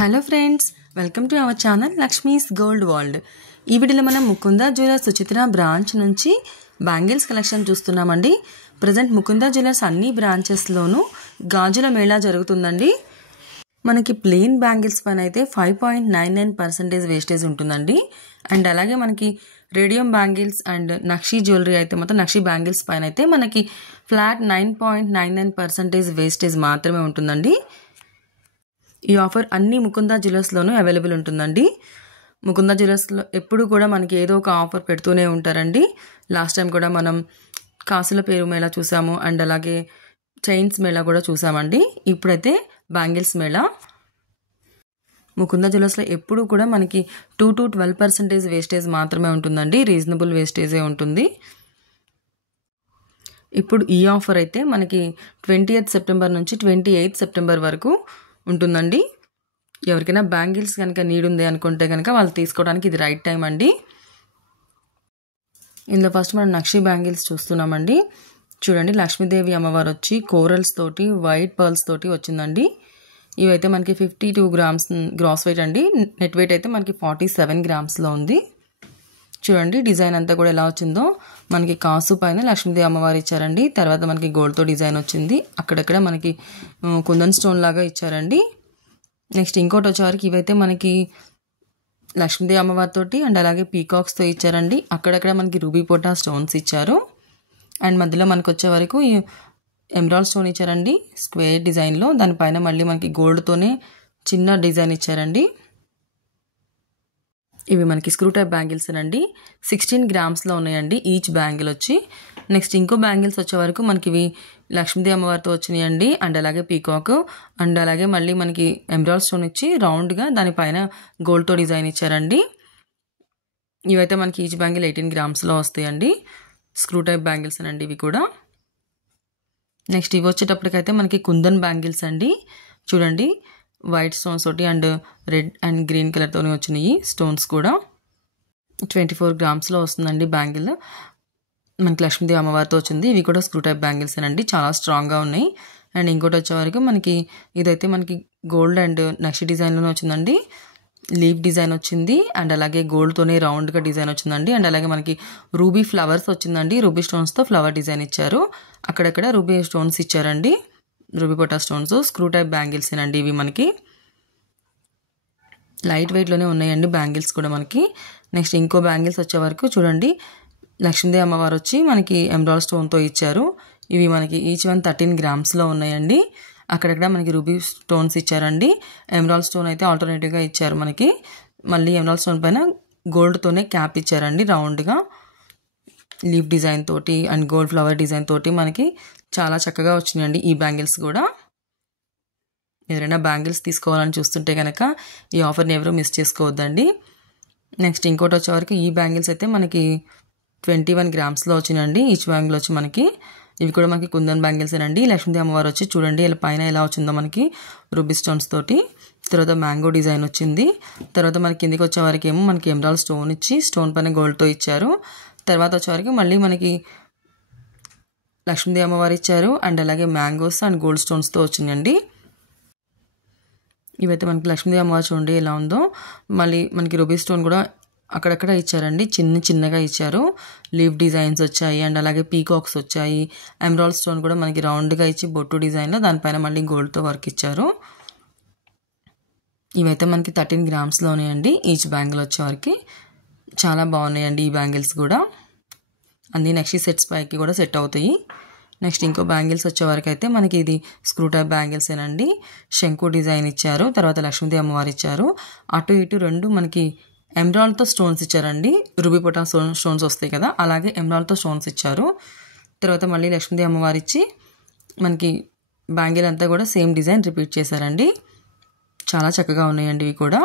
Hello friends, welcome to our channel Lakshmi's gold world. ఈ వీడియోలో మనం ముకుందా జ్యువెలర్స్ సుచిత్ర బ్రాంచ్ నుంచి బ్యాంగిల్స్ కలెక్షన్ చూస్తున్నామండి. ప్రజెంట్ ముకుందా జ్యువెలర్స్ అన్ని బ్రాంచెస్లోనూ గాజుల మేళా జరుగుతుందండి. మనకి ప్లెయిన్ బ్యాంగిల్స్ పైన అయితే 5.99% వేస్టేజ్ ఉంటుందండి. అండ్ అలాగే మనకి radium bangles and nakshi jewellery అయితే మొత్తం నక్షి బ్యాంగిల్స్ పైన అయితే మనకి ఫ్లాట్ 9.99% వేస్టేజ్ మాత్రమే ఉంటుందండి. ఈ ఆఫర్ అన్ని ముకుందా జ్యువెలర్స్లోనూ అవైలబుల్ ఉంటుందండి. ముకుందా జ్యువెలర్స్లో ఎప్పుడు కూడా మనకి ఏదో ఒక ఆఫర్ పెడుతూనే ఉంటారండి. లాస్ట్ టైం కూడా మనం కాసుల పేరు మేళా చూసాము, అండ్ అలాగే చైన్స్ మేళా కూడా చూసామండి. ఇప్పుడైతే బ్యాంగిల్స్ మేళా. ముకుందా జ్యువెలర్స్లో ఎప్పుడు కూడా మనకి 2 to 12% వేస్టేజ్ మాత్రమే ఉంటుందండి. రీజనబుల్ వేస్టేజే ఉంటుంది. ఇప్పుడు ఈ ఆఫర్ అయితే మనకి 20th సెప్టెంబర్ నుంచి 28th సెప్టెంబర్ వరకు ఉంటుందండి. ఎవరికైనా బ్యాంగిల్స్ కనుక నీడ్ ఉంది అనుకుంటే కనుక వాళ్ళు తీసుకోవడానికి ఇది రైట్ టైం అండి. ఇందులో ఫస్ట్ మనం నక్షి బ్యాంగిల్స్ చూస్తున్నామండి. చూడండి, లక్ష్మీదేవి అమ్మవారు వచ్చి కోరల్స్ తోటి వైట్ పర్ల్స్ తోటి వచ్చిందండి. ఇవైతే మనకి 52 grams గ్రాస్ వెయిట్ అండి. నెట్ వెయిట్ అయితే మనకి 47 grams ఉంది. చూడండి డిజైన్ అంతా కూడా ఎలా వచ్చిందో. మనకి కాసు పైన లక్ష్మీదేవి అమ్మవారు ఇచ్చారండి. తర్వాత మనకి గోల్డ్తో డిజైన్ వచ్చింది. అక్కడక్కడ మనకి కుందన్ స్టోన్ లాగా ఇచ్చారండి. నెక్స్ట్ ఇంకోటి వచ్చేవారికి ఇవైతే మనకి లక్ష్మీదేవి అమ్మవారితోటి అండ్ అలాగే పీకాక్స్తో ఇచ్చారండి. అక్కడక్కడ మనకి రూబీ పోటా స్టోన్స్ ఇచ్చారు. అండ్ మధ్యలో మనకు వచ్చే వరకు ఎమరాల్డ్ స్టోన్ ఇచ్చారండి స్క్వేర్ డిజైన్లో. దానిపైన మళ్ళీ మనకి గోల్డ్తోనే చిన్న డిజైన్ ఇచ్చారండి. ఇవి మనకి స్క్రూ టైప్ బ్యాంగిల్స్ అండి. 16 grams ఉన్నాయండి ఈచ్ బ్యాంగిల్ వచ్చి. నెక్స్ట్ ఇంకో బ్యాంగిల్స్ వచ్చే వరకు మనకి ఇవి లక్ష్మీదేవి అమ్మవారితో వచ్చినాయండి. అండ్ అలాగే పీకాక్ అండ్ అలాగే మళ్ళీ మనకి ఎమరాల్డ్ స్టోన్ ఇచ్చి రౌండ్గా దానిపైన గోల్డ్తో డిజైన్ ఇచ్చారండి. ఇవైతే మనకి ఈచ్ బ్యాంగిల్ 18 grams వస్తాయండి. స్క్రూ టైప్ బ్యాంగిల్స్ అండి ఇవి కూడా. నెక్స్ట్ ఇవి వచ్చేటప్పటికైతే మనకి కుందన్ బ్యాంగిల్స్ అండి. చూడండి వైట్ స్టోన్స్ తోటి అండ్ రెడ్ అండ్ గ్రీన్ కలర్తో వచ్చినాయి స్టోన్స్ కూడా. 24 grams వస్తుందండి బ్యాంగిల్. మనకి లక్ష్మీదేవి అమ్మవారితో వచ్చింది. ఇవి కూడా స్క్రూ టైప్ బ్యాంగిల్స్ అండి, చాలా స్ట్రాంగ్గా ఉన్నాయి. అండ్ ఇంకోటి వచ్చేవరకు మనకి ఇదైతే మనకి గోల్డ్ అండ్ నక్షి డిజైన్లోనే వచ్చిందండి. లీఫ్ డిజైన్ వచ్చింది అండ్ అలాగే గోల్డ్తోనే రౌండ్గా డిజైన్ వచ్చిందండి. అండ్ అలాగే మనకి రూబీ ఫ్లవర్స్ వచ్చిందండి. రూబీ స్టోన్స్తో ఫ్లవర్ డిజైన్ ఇచ్చారు. అక్కడక్కడ రూబీ స్టోన్స్ ఇచ్చారండి, రూబీ పొటా స్టోన్స్. స్క్రూ టైప్ బ్యాంగిల్స్ అండి ఇవి. మనకి లైట్ వెయిట్లోనే ఉన్నాయండి బ్యాంగిల్స్ కూడా మనకి. నెక్స్ట్ ఇంకో బ్యాంగిల్స్ వచ్చే వరకు చూడండి, లక్ష్మీదేవి అమ్మవారు వచ్చి మనకి ఎమరాల్డ్ స్టోన్తో ఇచ్చారు. ఇవి మనకి ఈచ్ వన్ 13 grams ఉన్నాయండి. అక్కడక్కడ మనకి రూబీ స్టోన్స్ ఇచ్చారండి. ఎమరాల్డ్ స్టోన్ అయితే ఆల్టర్నేటివ్గా ఇచ్చారు మనకి. మళ్ళీ ఎమరాల్డ్ స్టోన్ పైన గోల్డ్తోనే క్యాప్ ఇచ్చారండి రౌండ్గా లీఫ్ డిజైన్ తోటి అండ్ గోల్డ్ ఫ్లవర్ డిజైన్ తోటి. మనకి చాలా చక్కగా వచ్చినాయండి ఈ బ్యాంగిల్స్ కూడా. ఎవరైనా బ్యాంగిల్స్ తీసుకోవాలని చూస్తుంటే కనుక ఈ ఆఫర్ని ఎవరు మిస్ చేసుకోవద్దండి. నెక్స్ట్ ఇంకోటి వచ్చేవరకు ఈ బ్యాంగిల్స్ అయితే మనకి 21 grams వచ్చినాయండి ఈచ్ బ్యాంగిల్ వచ్చి మనకి. ఇవి కూడా మనకి కుందన్ బ్యాంగిల్స్ అండి. లక్ష్మీదేవి అమ్మవారు వచ్చి చూడండి ఇలా పైన ఎలా వచ్చిందో మనకి రూబీ స్టోన్స్ తోటి. తర్వాత మ్యాంగో డిజైన్ వచ్చింది. తర్వాత మనకి కిందికి వచ్చేవరకు ఏమో మనకి ఎమరాల్డ్ స్టోన్ ఇచ్చి స్టోన్ పైన గోల్డ్తో ఇచ్చారు. తర్వాత వచ్చేవరకు మళ్ళీ మనకి లక్ష్మీదేవి అమ్మవారు ఇచ్చారు అండ్ అలాగే మ్యాంగోస్ అండ్ గోల్డ్ స్టోన్స్తో వచ్చినాయండి. ఇవైతే మనకి లక్ష్మీదేవి అమ్మవారు చూడండి ఎలా ఉందో. మళ్ళీ మనకి రూబీ స్టోన్ కూడా అక్కడక్కడ ఇచ్చారండి, చిన్నగా ఇచ్చారు. లీఫ్ డిజైన్స్ వచ్చాయి అండ్ అలాగే పీకాక్స్ వచ్చాయి. ఎమరాల్డ్ స్టోన్ కూడా మనకి రౌండ్గా ఇచ్చి బొట్టు డిజైన్లో దానిపైన మళ్ళీ గోల్డ్తో వర్క్ ఇచ్చారు. ఇవైతే మనకి 13 grams ఉన్నాయండి ఈచ్ బ్యాంగిల్ వచ్చేవరకు. చాలా బాగున్నాయండి ఈ బ్యాంగిల్స్ కూడా. అన్ని నక్షి సెట్స్ పైకి కూడా సెట్ అవుతాయి. నెక్స్ట్ ఇంకో బ్యాంగిల్స్ వచ్చేవరకు అయితే మనకి ఇది స్క్రూ టైప్ బ్యాంగిల్స్ ఏనండి. శంకు డిజైన్ ఇచ్చారు. తర్వాత లక్ష్మీదేవి అమ్మవారు ఇచ్చారు. అటు ఇటు రెండు మనకి ఎమరాల్డ్తో స్టోన్స్ ఇచ్చారండి. రూబీ పొటా స్టోన్స్ వస్తాయి కదా, అలాగే ఎమరాల్డ్తో స్టోన్స్ ఇచ్చారు. తర్వాత మళ్ళీ లక్ష్మీదేవి అమ్మవారు ఇచ్చి మనకి బ్యాంగిల్ అంతా కూడా సేమ్ డిజైన్ రిపీట్ చేశారండి. చాలా చక్కగా ఉన్నాయండి ఇవి కూడా.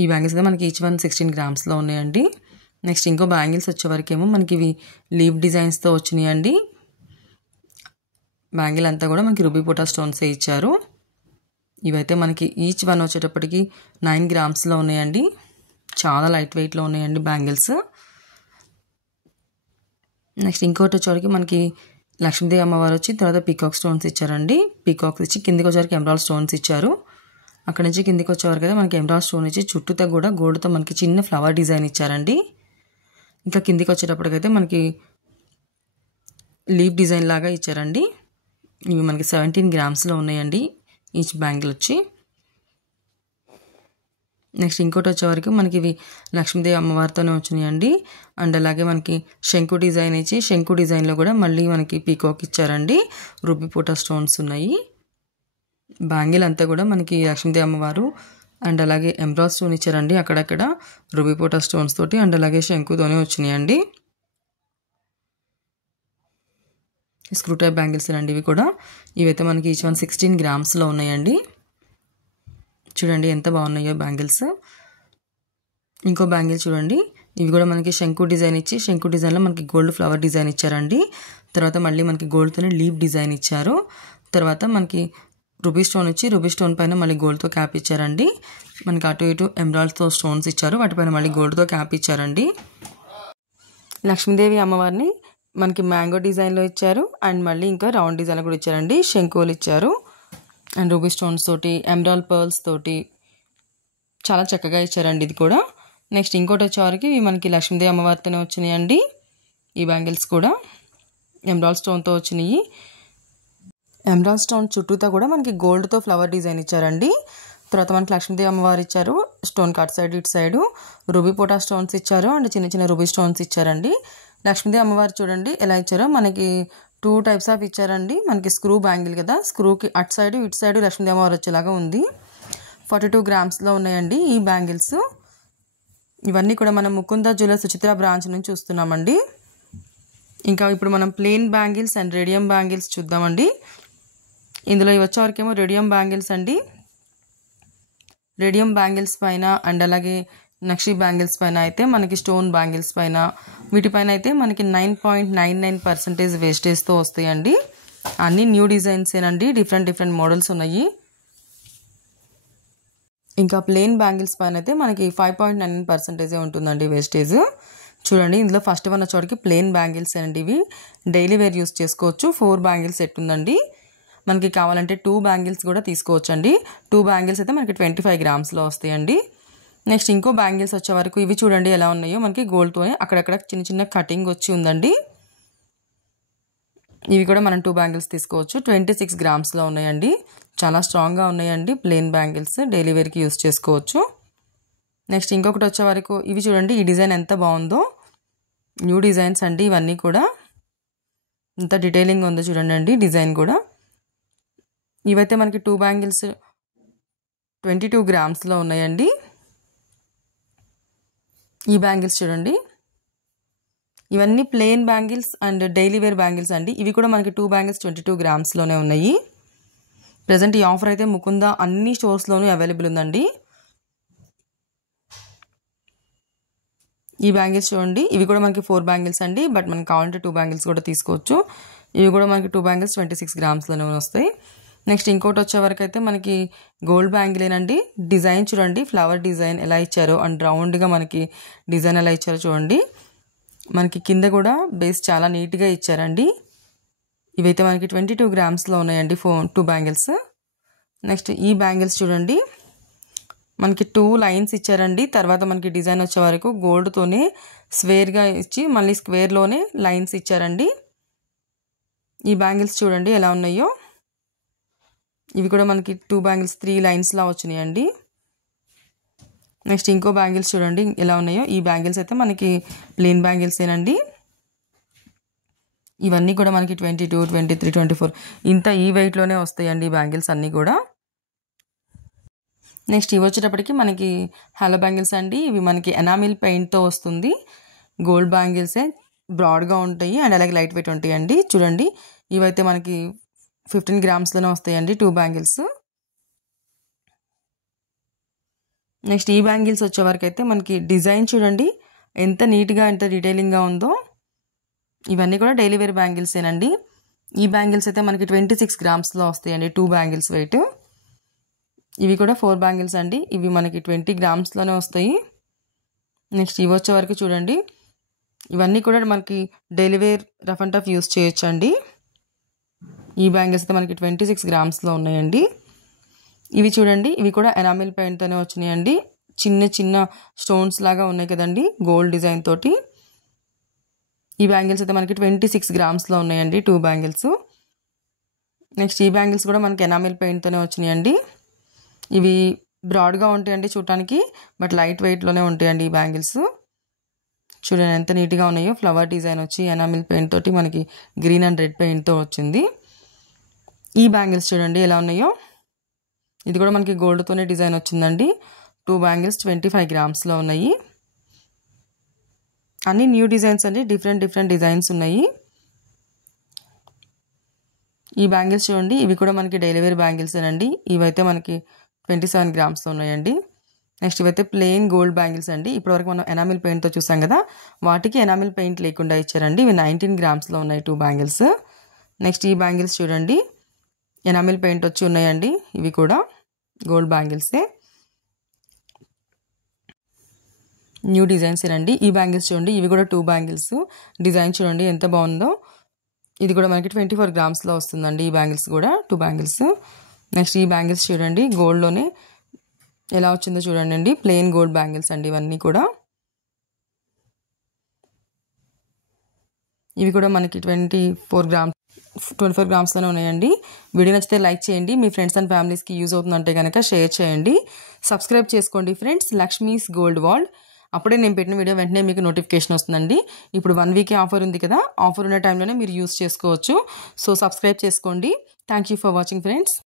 ఈ బ్యాంగిల్స్ అయితే మనకి ఈచ్ వన్ 16 grams ఉన్నాయండి. నెక్స్ట్ ఇంకో బ్యాంగిల్స్ వచ్చేవరకేమో మనకి ఇవి లీఫ్ డిజైన్స్తో వచ్చినాయండి. బ్యాంగిల్ అంతా కూడా మనకి రూబీ పొటా స్టోన్సే ఇచ్చారు. ఇవైతే మనకి ఈచ్ వన్ వచ్చేటప్పటికి 9 grams ఉన్నాయండి. చాలా లైట్ వెయిట్లో ఉన్నాయండి బ్యాంగిల్స్. నెక్స్ట్ ఇంకోటి వచ్చేవరకు మనకి లక్ష్మీదేవి అమ్మవారు వచ్చి తర్వాత పీకాక్ స్టోన్స్ ఇచ్చారండి. పీకాక్స్ ఇచ్చి కిందికి వచ్చరికి ఎమరాల్డ్ స్టోన్స్ ఇచ్చారు. అక్కడ నుంచి కిందికి వచ్చేవరకు అయితే మనకి ఎమరాల్డ్ స్టోన్ ఇచ్చి చుట్టూతో కూడా గోల్డ్తో మనకి చిన్న ఫ్లవర్ డిజైన్ ఇచ్చారండి. ఇంకా కిందికి వచ్చేటప్పటికైతే మనకి లీఫ్ డిజైన్ లాగా ఇచ్చారండి. ఇవి మనకి 17 గ్రామ్స్లో ఉన్నాయండి ఈచ్ బ్యాంగిల్ వచ్చి. నెక్స్ట్ ఇంకోటి వచ్చేవరకు మనకి ఇవి లక్ష్మీదేవి అమ్మవారితోనే వచ్చినాయండి. అండ్ అలాగే మనకి శంకు డిజైన్ ఇచ్చి శంకు డిజైన్లో కూడా మళ్ళీ మనకి పీకాక్ ఇచ్చారండి. రూబీ పోటా స్టోన్స్ ఉన్నాయి. బ్యాంగిల్ అంతా కూడా మనకి లక్ష్మీదేవి అమ్మవారు అండ్ అలాగే ఎమరాల్డ్ స్టోన్ ఇచ్చారండి. అక్కడక్కడ రూబీ పోటా స్టోన్స్ తోటి అండ్ అలాగే శంకుతోనే వచ్చినాయండి. స్క్రూ టైప్ బ్యాంగిల్స్ అండి ఇవి కూడా. ఇవైతే మనకి ఈచ్ వన్ 16 గ్రామ్స్లో ఉన్నాయండి. చూడండి ఎంత బాగున్నాయో బ్యాంగిల్స్. ఇంకో బ్యాంగిల్ చూడండి, ఇవి కూడా మనకి శంకు డిజైన్ ఇచ్చి శంకు డిజైన్లో మనకి గోల్డ్ ఫ్లవర్ డిజైన్ ఇచ్చారండి. తర్వాత మళ్ళీ మనకి గోల్డ్తోనే లీఫ్ డిజైన్ ఇచ్చారు. తర్వాత మనకి రూబీ స్టోన్ ఇచ్చి రూబీ స్టోన్ పైన మళ్ళీ గోల్డ్తో క్యాప్ ఇచ్చారండి. మనకి అటు ఇటు ఎమరాల్డ్తో స్టోన్స్ ఇచ్చారు, వాటిపైన మళ్ళీ గోల్డ్తో క్యాప్ ఇచ్చారండి. లక్ష్మీదేవి అమ్మవారిని మనకి మ్యాంగో డిజైన్లో ఇచ్చారు అండ్ మళ్ళీ ఇంకా రౌండ్ డిజైన్లో కూడా ఇచ్చారండి. శంకులు ఇచ్చారు అండ్ రూబీ స్టోన్స్ తోటి ఎమరాల్డ్ పర్ల్స్ తోటి చాలా చక్కగా ఇచ్చారండి ఇది కూడా. నెక్స్ట్ ఇంకోటి వచ్చేవారికి ఇవి మనకి లక్ష్మీదేవి అమ్మవారితోనే వచ్చినాయండి. ఈ బ్యాంగిల్స్ కూడా ఎమరాల్డ్ స్టోన్తో వచ్చినాయి. ఎమరాల్డ్ స్టోన్ చుట్టూతో కూడా మనకి గోల్డ్తో ఫ్లవర్ డిజైన్ ఇచ్చారండి. తర్వాత మనకి లక్ష్మీదేవి అమ్మవారు ఇచ్చారు, స్టోన్ కట్ సైడ్ ఇటు సైడు రూబీ పోటా స్టోన్స్ ఇచ్చారు అండ్ చిన్న చిన్న రూబీ స్టోన్స్ ఇచ్చారండి. లక్ష్మీదేవి అమ్మవారు చూడండి ఎలా ఇచ్చారో, మనకి 2 టైప్స్ ఆఫ్ ఇచ్చారండి. మనకి స్క్రూ బ్యాంగిల్ కదా, స్క్రూకి అటు సైడ్ ఇటు సైడ్ లక్ష్మీదేవి అమ్మవారు వచ్చేలాగా ఉంది. 42 గ్రామ్స్లో ఉన్నాయండి ఈ బ్యాంగిల్స్. ఇవన్నీ కూడా మనం ముకుంద జ్యువెలర్స్ సుచిత్ర బ్రాంచ్ నుంచి చూస్తున్నామండి. ఇంకా ఇప్పుడు మనం plain bangles and radium bangles చూద్దామండి. ఇందులో ఇవి వచ్చేవరకేమో రేడియం బ్యాంగిల్స్ అండి. రేడియం బ్యాంగిల్స్ పైన అండ్ అలాగే నక్షి బ్యాంగిల్స్ పైన అయితే మనకి స్టోన్ బ్యాంగిల్స్ పైన వీటిపైన అయితే మనకి 9.99% వేస్టేజ్తో వస్తాయండి. అన్నీ న్యూ డిజైన్స్ ఏనండి, డిఫరెంట్ మోడల్స్ ఉన్నాయి. ఇంకా ప్లెయిన్ బ్యాంగిల్స్ పైన అయితే మనకి 5.99% ఉంటుందండి వేస్టేజ్. చూడండి ఇందులో ఫస్ట్ వన్ వచ్చేవాడికి ప్లెయిన్ బ్యాంగిల్స్ అండి. ఇవి డైలీ వేర్ యూస్ చేసుకోవచ్చు. 4 బ్యాంగిల్స్ సెట్ ఉందండి. మనకి కావాలంటే 2 బ్యాంగిల్స్ కూడా తీసుకోవచ్చు అండి. 2 బ్యాంగిల్స్ అయితే మనకి 25 గ్రామ్స్లో వస్తాయండి. నెక్స్ట్ ఇంకో బ్యాంగిల్స్ వచ్చే వరకు ఇవి చూడండి ఎలా ఉన్నాయో, మనకి గోల్డ్తోనే అక్కడక్కడ చిన్న చిన్న కటింగ్ వచ్చి ఉందండి. ఇవి కూడా మనం 2 బ్యాంగిల్స్ తీసుకోవచ్చు. 26 గ్రామ్స్లో ఉన్నాయండి. చాలా స్ట్రాంగ్గా ఉన్నాయండి ప్లెయిన్ బ్యాంగిల్స్, డైలీ వేర్కి యూస్ చేసుకోవచ్చు. నెక్స్ట్ ఇంకొకటి వచ్చే వరకు ఇవి చూడండి, ఈ డిజైన్ ఎంత బాగుందో, న్యూ డిజైన్స్ అండి ఇవన్నీ కూడా. ఇంత డీటెయిలింగ్ ఉందో చూడండి అండి డిజైన్ కూడా. ఇవైతే మనకి 2 బ్యాంగిల్స్ 22 గ్రామ్స్లో ఉన్నాయండి. ఈ బ్యాంగిల్స్ చూడండి, ఇవన్నీ plain bangles and daily wear bangles అండి. ఇవి కూడా మనకి 2 బ్యాంగిల్స్ 22 గ్రామ్స్లోనే ఉన్నాయి. ప్రజెంట్ ఈ ఆఫర్ అయితే ముకుంద అన్ని స్టోర్స్లోనూ అవైలబుల్ ఉందండి. ఈ బ్యాంగిల్స్ చూడండి, ఇవి కూడా మనకి 4 బ్యాంగిల్స్ అండి, బట్ మనకి కావాలంటే 2 బ్యాంగిల్స్ కూడా తీసుకోవచ్చు. ఇవి కూడా మనకి 2 బ్యాంగిల్స్ 26 గ్రామ్స్లోనే వస్తాయి. నెక్స్ట్ ఇంకోటి వచ్చే వరకు అయితే మనకి గోల్డ్ బ్యాంగిలేనండి. డిజైన్ చూడండి, ఫ్లవర్ డిజైన్ ఎలా ఇచ్చారో అండ్ రౌండ్గా మనకి డిజైన్ ఎలా ఇచ్చారో చూడండి. మనకి కింద కూడా బేస్ చాలా నీట్గా ఇచ్చారండి. ఇవైతే మనకి 22 గ్రామ్స్లో ఉన్నాయండి 2 బ్యాంగిల్స్. నెక్స్ట్ ఈ బ్యాంగిల్స్ చూడండి, మనకి 2 లైన్స్ ఇచ్చారండి. తర్వాత మనకి డిజైన్ వచ్చే వరకు గోల్డ్తోనే స్క్వేర్గా ఇచ్చి మళ్ళీ స్క్వేర్లోనే లైన్స్ ఇచ్చారండి. ఈ బ్యాంగిల్స్ చూడండి ఎలా ఉన్నాయో. ఇవి కూడా మనకి 2 బ్యాంగిల్స్ 3 లైన్స్లా వచ్చినాయండి. నెక్స్ట్ ఇంకో బ్యాంగిల్స్ చూడండి ఎలా ఉన్నాయో. ఈ బ్యాంగిల్స్ అయితే మనకి ప్లెయిన్ బ్యాంగిల్స్ ఏనండి. ఇవన్నీ కూడా మనకి 22, 23, 24 ఇంత ఈ వెయిట్లోనే వస్తాయండి ఈ బ్యాంగిల్స్ అన్నీ కూడా. నెక్స్ట్ ఇవి వచ్చేటప్పటికి మనకి హలో బ్యాంగిల్స్ అండి. ఇవి మనకి ఎనామిల్ పెయింట్తో వస్తుంది. గోల్డ్ బ్యాంగిల్సే, బ్రాడ్గా ఉంటాయి అండ్ అలాగే లైట్ వెయిట్ ఉంటాయండి. చూడండి ఇవైతే మనకి 15 గ్రామ్స్లోనే వస్తాయండి 2 బ్యాంగిల్స్. నెక్స్ట్ ఈ బ్యాంగిల్స్ వచ్చే వరకు అయితే మనకి డిజైన్ చూడండి ఎంత నీట్గా ఎంత డీటెయిలింగ్గా ఉందో. ఇవన్నీ కూడా డైలీ వేర్ బ్యాంగిల్సేనండి. ఈ బ్యాంగిల్స్ అయితే మనకి 26 గ్రామ్స్లో వస్తాయండి 2 బ్యాంగిల్స్ వెయిట్. ఇవి కూడా 4 బ్యాంగిల్స్ అండి. ఇవి మనకి 20 గ్రామ్స్లోనే వస్తాయి. నెక్స్ట్ ఇవి వచ్చే వరకు చూడండి, ఇవన్నీ కూడా మనకి daily wear rough and tough use చేయొచ్చు అండి. ఈ బ్యాంగిల్స్ అయితే మనకి 26 గ్రామ్స్లో ఉన్నాయండి. ఇవి చూడండి, ఇవి కూడా ఎనామిల్ పెయింట్తోనే వచ్చినాయండి. చిన్న చిన్న స్టోన్స్ లాగా ఉన్నాయి కదండి గోల్డ్ డిజైన్ తోటి. ఈ బ్యాంగిల్స్ అయితే మనకి 26 గ్రామ్స్లో ఉన్నాయండి 2 బ్యాంగిల్స్. నెక్స్ట్ ఈ బ్యాంగిల్స్ కూడా మనకి ఎనామిల్ పెయింట్తోనే వచ్చినాయండి. ఇవి బ్రాడ్గా ఉంటాయండి చూడటానికి, బట్ లైట్ వెయిట్లోనే ఉంటాయండి ఈ బ్యాంగిల్స్. చూడండి ఎంత నీట్గా ఉన్నాయో. ఫ్లవర్ డిజైన్ వచ్చి ఎనామిల్ పెయింట్ తోటి మనకి గ్రీన్ అండ్ రెడ్ పెయింట్తో వచ్చింది. ఈ బ్యాంగిల్స్ చూడండి ఎలా ఉన్నాయో. ఇది కూడా మనకి గోల్డ్తోనే డిజైన్ వచ్చిందండి. 2 బ్యాంగిల్స్ 25 గ్రామ్స్లో ఉన్నాయి. అన్ని న్యూ డిజైన్స్ అండి, డిఫరెంట్ డిజైన్స్ ఉన్నాయి. ఈ బ్యాంగిల్స్ చూడండి, ఇవి కూడా మనకి డైలీ వేర్ బ్యాంగిల్స్ అండి. ఇవైతే మనకి 27 గ్రామ్స్లో ఉన్నాయండి. నెక్స్ట్ ఇవైతే ప్లెయిన్ గోల్డ్ బ్యాంగిల్స్ అండి. ఇప్పటివరకు మనం ఎనామిల్ పెయింట్తో చూసాం కదా, వాటికి ఎనామిల్ పెయింట్ లేకుండా ఇచ్చారండి. ఇవి 19 గ్రామ్స్లో ఉన్నాయి 2 బ్యాంగిల్స్. నెక్స్ట్ ఈ బ్యాంగిల్స్ చూడండి, ఎనామిల్ పెయింట్ వచ్చి ఉన్నాయండి. ఇవి కూడా గోల్డ్ బ్యాంగిల్సే, న్యూ డిజైన్స్ అండి. ఈ బ్యాంగిల్స్ చూడండి, ఇవి కూడా 2 బ్యాంగిల్స్. డిజైన్ చూడండి ఎంత బాగుందో. ఇది కూడా మనకి 24 గ్రామ్స్లో వస్తుందండి. ఈ బ్యాంగిల్స్ కూడా 2 బ్యాంగిల్స్. నెక్స్ట్ ఈ బ్యాంగిల్స్ చూడండి, గోల్డ్లోనే ఎలా వచ్చిందో చూడండి అండి. ప్లెయిన్ గోల్డ్ బ్యాంగిల్స్ అండి ఇవన్నీ కూడా. ఇవి కూడా మనకి 24 గ్రామ్స్లోనే ఉన్నాయండి. వీడియో నచ్చితే లైక్ చేయండి. మీ ఫ్రెండ్స్ అండ్ ఫ్యామిలీస్కి యూజ్ అవుతుందంటే కనుక షేర్ చేయండి. సబ్స్క్రైబ్ చేసుకోండి ఫ్రెండ్స్, లక్ష్మీస్ గోల్డ్ వరల్డ్. అప్పుడే నేను పెట్టిన వీడియో వెంటనే మీకు నోటిఫికేషన్ వస్తుందండి. ఇప్పుడు 1 వీకే ఆఫర్ ఉంది కదా, ఆఫర్ ఉన్న టైంలోనే మీరు యూజ్ చేసుకోవచ్చు. సో సబ్స్క్రైబ్ చేసుకోండి. Thank you for watching friends.